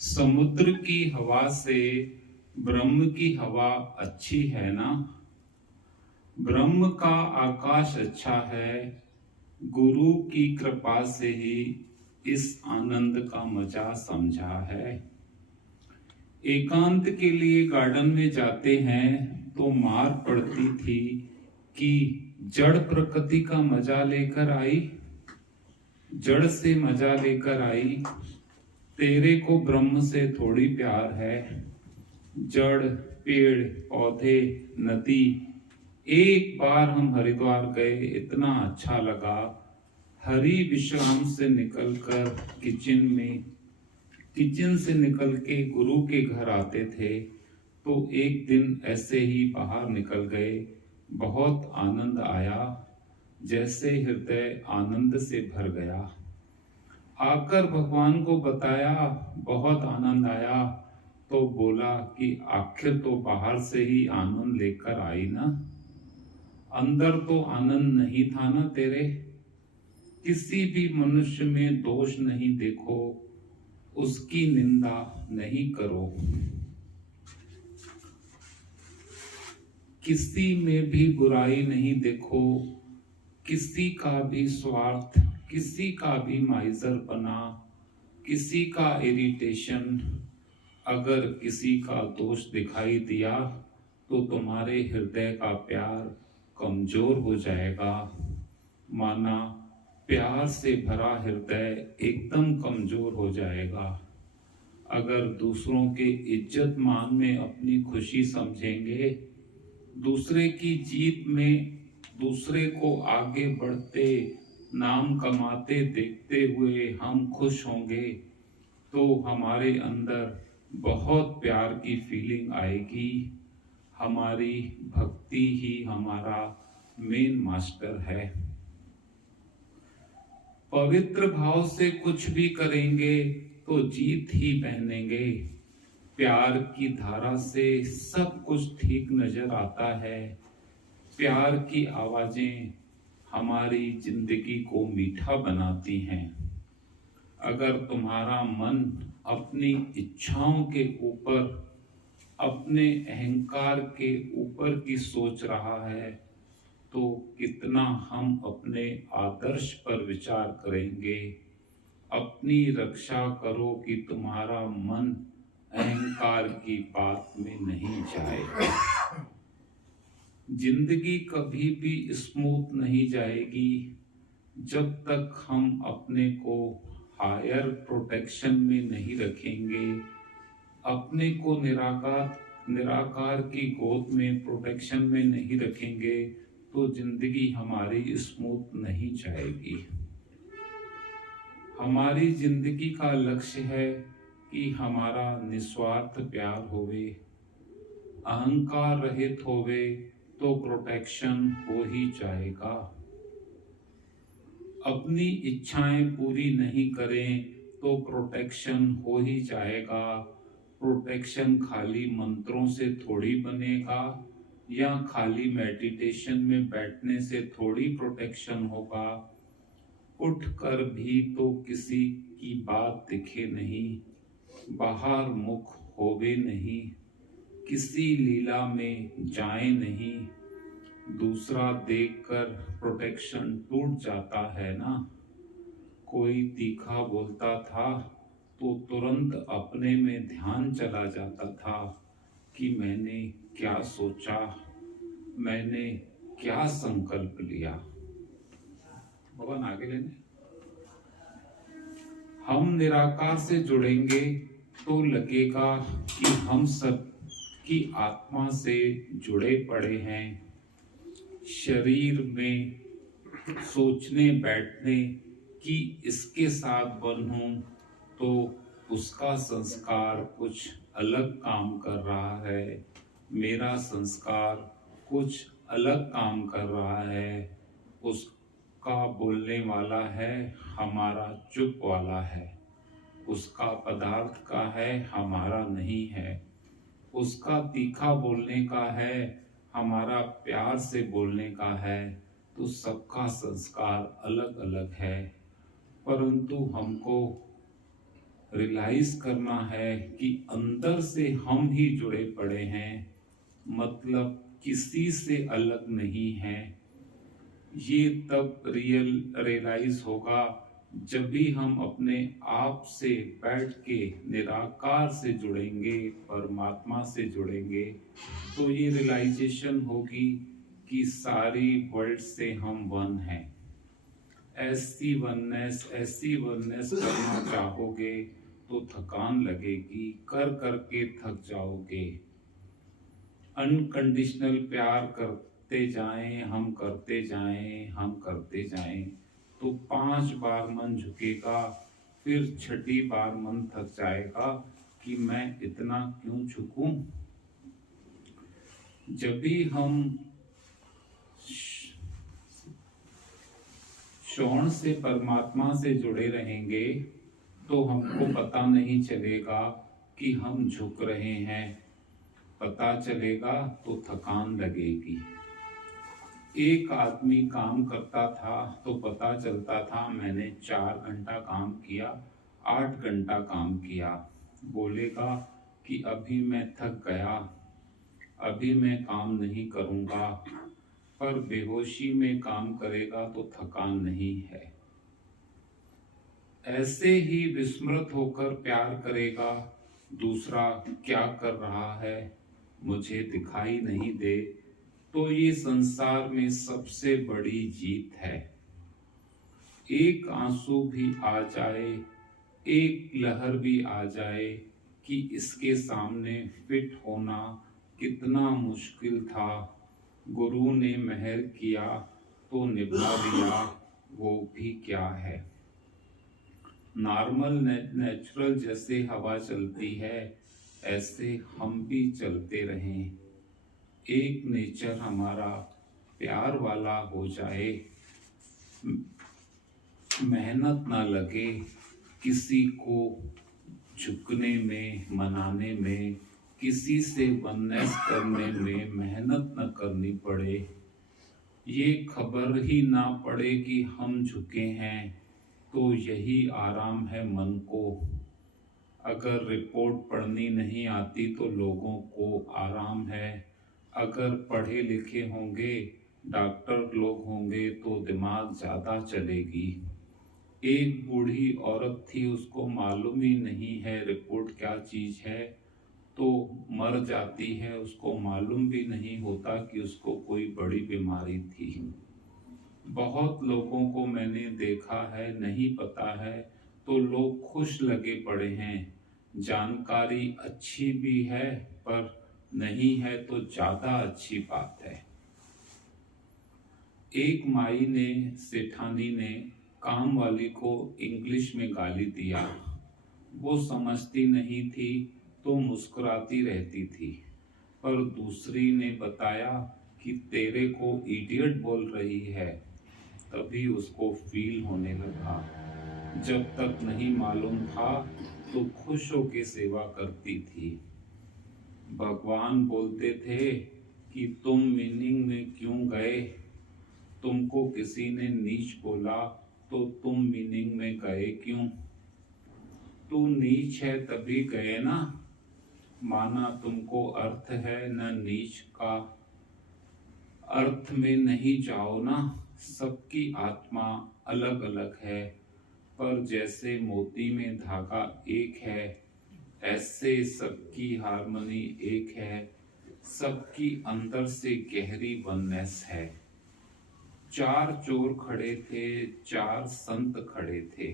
समुद्र की हवा से ब्रह्म की हवा अच्छी है ना। ब्रह्म का आकाश अच्छा है। गुरु की कृपा से ही इस आनंद का मजा समझा है। एकांत के लिए गार्डन में जाते हैं तो मार पड़ती थी कि जड़ प्रकृति का मजा लेकर आई। जड़ से मजा लेकर आई। तेरे को ब्रह्म से थोड़ी प्यार है। जड़, पेड़, पौधे, नदी। एक बार हम हरिद्वार गए, इतना अच्छा लगा। हरि विश्राम से निकलकर किचन से निकल के गुरु के घर आते थे तो एक दिन ऐसे ही बाहर निकल गए। बहुत आनंद आया, जैसे हृदय आनंद से भर गया। आकर भगवान को बताया, बहुत आनंद आया। तो बोला कि आखिर तो बाहर से ही आनंद लेकर आई ना, अंदर तो आनंद नहीं था ना तेरे। किसी भी मनुष्य में दोष नहीं देखो, उसकी निंदा नहीं करो। किसी में भी बुराई नहीं देखो, किसी का भी स्वार्थ, किसी का भी माइजरपना, किसी का इरिटेशन। अगर किसी का दोष दिखाई दिया तो तुम्हारे हृदय का प्यार कमजोर हो जाएगा। माना प्यार से भरा हृदय एकदम कमजोर हो जाएगा। अगर दूसरों के इज्जत मान में अपनी खुशी समझेंगे, दूसरे की जीत में दूसरे को आगे बढ़ते, नाम कमाते देखते हुए हम खुश होंगे, तो हमारे अंदर बहुत प्यार की फीलिंग आएगी। हमारी भक्ति ही हमारा मेन मास्टर है। पवित्र भाव से कुछ भी करेंगे तो जीत ही पहनेंगे। प्यार की धारा से सब कुछ ठीक नजर आता है। प्यार की आवाजें हमारी जिंदगी को मीठा बनाती हैं। अगर तुम्हारा मन अपनी इच्छाओं के ऊपर, अपने अहंकार के ऊपर की सोच रहा है, तो कितना हम अपने आदर्श पर विचार करेंगे। अपनी रक्षा करो कि तुम्हारा मन अहंकार की बात में नहीं जाए। जिंदगी कभी भी स्मूथ नहीं जाएगी जब तक हम अपने को हायर प्रोटेक्शन में नहीं रखेंगे। अपने को निराकार की गोद में प्रोटेक्शन में नहीं रखेंगे तो जिंदगी हमारी स्मूथ नहीं जाएगी। हमारी जिंदगी का लक्ष्य है कि हमारा निस्वार्थ प्यार होवे, अहंकार रहित होवे तो प्रोटेक्शन हो ही जाएगा। अपनी इच्छाएं पूरी नहीं करें तो प्रोटेक्शन हो ही जाएगा। प्रोटेक्शन खाली मंत्रों से थोड़ी बनेगा या खाली मेडिटेशन में बैठने से थोड़ी प्रोटेक्शन होगा। उठकर भी तो किसी की बात दिखे नहीं, बाहर मुख होवे नहीं, किसी लीला में जाए नहीं। दूसरा देखकर प्रोटेक्शन टूट जाता है ना। कोई तीखा बोलता था तो तुरंत अपने में ध्यान चला जाता था कि मैंने क्या सोचा, मैंने क्या संकल्प लिया। भगवान आगे लेने। हम निराकार से जुड़ेंगे तो लगेगा कि हम सब की आत्मा से जुड़े पड़े हैं। शरीर में सोचने बैठने कि इसके साथ बंधूं तो उसका संस्कार कुछ अलग काम कर रहा है, मेरा संस्कार कुछ अलग काम कर रहा है। उसका बोलने वाला है, हमारा चुप वाला है। उसका पदार्थ का है, हमारा नहीं है। उसका तीखा बोलने का है, हमारा प्यार से बोलने का है। तो सबका संस्कार अलग अलग है, परंतु हमको रियलाइज करना है कि अंदर से हम ही जुड़े पड़े हैं, मतलब किसी से अलग नहीं है। ये तब रियलाइज होगा जब भी हम अपने आप से बैठ के निराकार से जुड़ेंगे, परमात्मा से जुड़ेंगे, तो ये रियलाइजेशन होगी कि सारी वर्ल्ड से हम वन हैं। ऐसी वननेस करना चाहोगे तो थकान लगेगी, कर करके थक जाओगे। अनकंडीशनल प्यार करते जाएं, हम करते जाएं, हम करते जाएं, तो 5 बार मन झुकेगा, फिर 6ठी बार मन थक जाएगा कि मैं इतना क्यों झुकूं। जब भी हम श्रवण से परमात्मा से जुड़े रहेंगे तो हमको पता नहीं चलेगा कि हम झुक रहे हैं। पता चलेगा तो थकान लगेगी। एक आदमी काम करता था तो पता चलता था मैंने 4 घंटा काम किया, 8 घंटा काम किया। बोलेगा कि अभी मैं थक गया, अभी मैं काम नहीं करूंगा, पर बेहोशी में काम करेगा तो थकान नहीं है। ऐसे ही विस्मृत होकर प्यार करेगा, दूसरा क्या कर रहा है मुझे दिखाई नहीं दे, तो ये संसार में सबसे बड़ी जीत है। एक आंसू भी आ जाए, एक लहर भी आ जाए कि इसके सामने फिट होना कितना मुश्किल था, गुरु ने मेहर किया तो निभा दिया, वो भी क्या है। नॉर्मल नेचुरल जैसे हवा चलती है ऐसे हम भी चलते रहें। एक नेचर हमारा प्यार वाला हो जाए, मेहनत ना लगे किसी को झुकने में, मनाने में, किसी से वननेस करने में मेहनत न करनी पड़े, ये खबर ही ना पड़े कि हम झुके हैं, तो यही आराम है मन को। अगर रिपोर्ट पढ़नी नहीं आती तो लोगों को आराम है, अगर पढ़े लिखे होंगे, डॉक्टर लोग होंगे तो दिमाग ज़्यादा चलेगी। एक बूढ़ी औरत थी, उसको मालूम ही नहीं है रिपोर्ट क्या चीज़ है, तो मर जाती है, उसको मालूम भी नहीं होता कि उसको कोई बड़ी बीमारी थी। बहुत लोगों को मैंने देखा है, नहीं पता है तो लोग खुश लगे पड़े हैं। जानकारी अच्छी भी है पर नहीं है तो ज़्यादा अच्छी बात है। एक माई ने, सेठानी ने काम वाली को इंग्लिश में गाली दिया। वो समझती नहीं थी तो मुस्कुराती रहती थी, पर दूसरी ने बताया कि तेरे को इडियट बोल रही है, तभी उसको फील होने लगा। जब तक नहीं मालूम था तो खुश होकर सेवा करती थी। भगवान बोलते थे कि तुम मीनिंग में क्यों गए, तुमको किसी ने नीच बोला तो तुम मीनिंग में गए क्यों। तू नीच है तभी गए ना, माना तुमको अर्थ है न नीच का, अर्थ में नहीं जाओ ना। सबकी आत्मा अलग अलग है, पर जैसे मोती में धागा एक है, ऐसे सबकी हार्मनी एक है, सबकी अंदर से गहरी वननेस है। 4 चोर खड़े थे, 4 संत खड़े थे।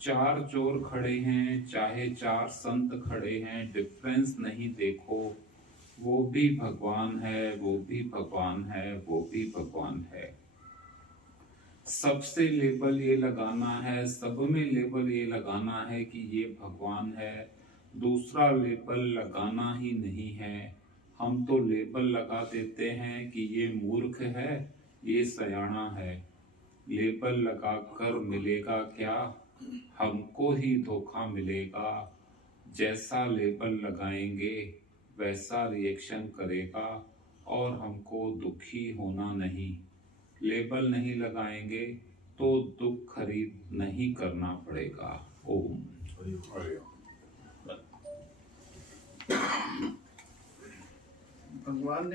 4 चोर खड़े हैं चाहे 4 संत खड़े हैं, डिफरेंस नहीं देखो, वो भी भगवान है, वो भी भगवान है, वो भी भगवान है। सबसे लेबल ये लगाना है, सब में लेबल ये लगाना है कि ये भगवान है, दूसरा लेबल लगाना ही नहीं है। हम तो लेबल लगा देते हैं कि ये मूर्ख है, ये सयाना है। लेबल लगाकर मिलेगा क्या, हमको ही धोखा मिलेगा। जैसा लेबल लगाएंगे वैसा रिएक्शन करेगा और हमको दुखी होना नहीं। लेबल नहीं लगाएंगे तो दुख खरीद नहीं करना पड़ेगा। ओम। भगवान